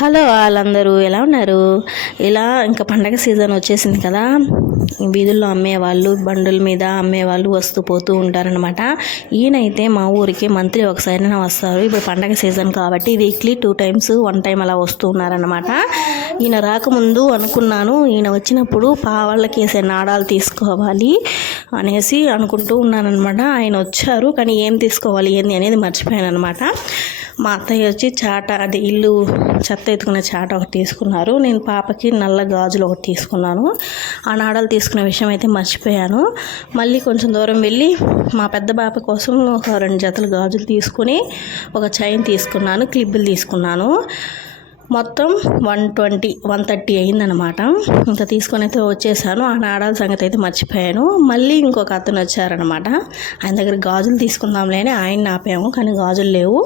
Hello వాళ్ళందరూ ఎలా ఉన్నారు? ఇలా ఇంకా పండగ సీజన్ వచ్చేసింది కదా. వీధుల్లో అమ్మేవాళ్ళు బండుల మీద అమ్మేవాళ్ళు వస్తూ పోతూ ఉంటారనమాట ఈయనైతే మా ఊరికి మంత్లీ ఒకసారి వస్తారు. ఇప్పుడు పండగ సీజన్ కాబట్టి weekly two times one time అలా వస్తూ ఉన్నారనమాట ఈయన రాకముందు అనుకున్నాను ఈయన వచ్చినప్పుడు పావాళ్ళకి వేసే నాడాలు తీసుకోవాలి అనేసి అనుకుంటూ ఉన్నానమాట ఆయన వచ్చారు కానీ ఏం తీసుకోవాలి ఏంది అనేది మర్చిపోయాను అనమాట మా అత్తయ్య వచ్చి చాట అది ఇల్లు చెత్త ఎత్తుకునే చాట ఒకటి తీసుకున్నారు. నేను పాపకి నల్ల గాజులు ఒకటి తీసుకున్నాను. ఆ నాడాలు తీసుకునే విషయం అయితే మర్చిపోయాను. మళ్ళీ కొంచెం దూరం వెళ్ళి మా పెద్ద పాప కోసం ఒక రెండు జతలు గాజులు తీసుకుని ఒక చైన్ తీసుకున్నాను క్లిబ్బులు తీసుకున్నాను. మొత్తం వన్ ట్వంటీ వన్ థర్టీ అయిందనమాట ఇంకా తీసుకొని అయితే వచ్చేసాను. ఆ నాడాల సంగతి అయితే మర్చిపోయాను. మళ్ళీ ఇంకొక అతను వచ్చారనమాట ఆయన దగ్గర గాజులు తీసుకుందాంలేని ఆయన ఆపాము కానీ గాజులు లేవు.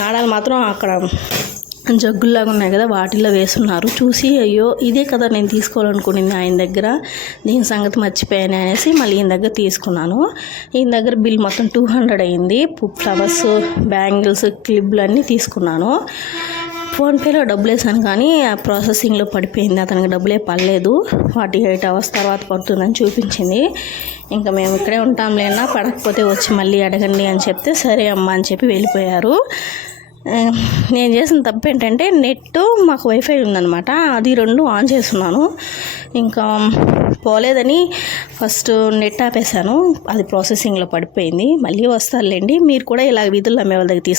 నాడాలు మాత్రం అక్కడ జగ్గుల్లాగా ఉన్నాయి కదా వాటిల్లో వేస్తున్నారు. చూసి అయ్యో ఇదే కదా నేను తీసుకోవాలనుకునింది ఆయన దగ్గర. దీని సంగతి మర్చిపోయాను అనేసి మళ్ళీ ఈయన దగ్గర తీసుకున్నాను. ఈయన దగ్గర బిల్ మొత్తం టూ హండ్రెడ్ అయింది. ఫ్లవర్స్ బ్యాంగిల్స్ క్లిప్లు అన్నీ తీసుకున్నాను. ఫోన్పేలో డబ్బులు వేసాను కానీ ఆ ప్రాసెసింగ్లో పడిపోయింది. అతనికి డబ్బులే పడలేదు. ఫార్టీ ఎయిట్ అవర్స్ తర్వాత పడుతుందని చూపించింది. ఇంకా మేము ఇక్కడే ఉంటాం లేనా పడకపోతే వచ్చి మళ్ళీ అడగండి అని చెప్తే సరే అమ్మా అని చెప్పి వెళ్ళిపోయారు. నేను చేసిన తప్పు ఏంటంటే నెట్ మాకు వైఫై ఉందన్నమాట. అది రెండు ఆన్ చేస్తున్నాను. ఇంకా పోలేదని ఫస్ట్ నెట్ ఆపేసాను అది ప్రాసెసింగ్లో పడిపోయింది. మళ్ళీ వస్తారులేండి. మీరు కూడా ఇలా వీధుల్లో అమ్మే వాళ్ళ దగ్గర తీసుకు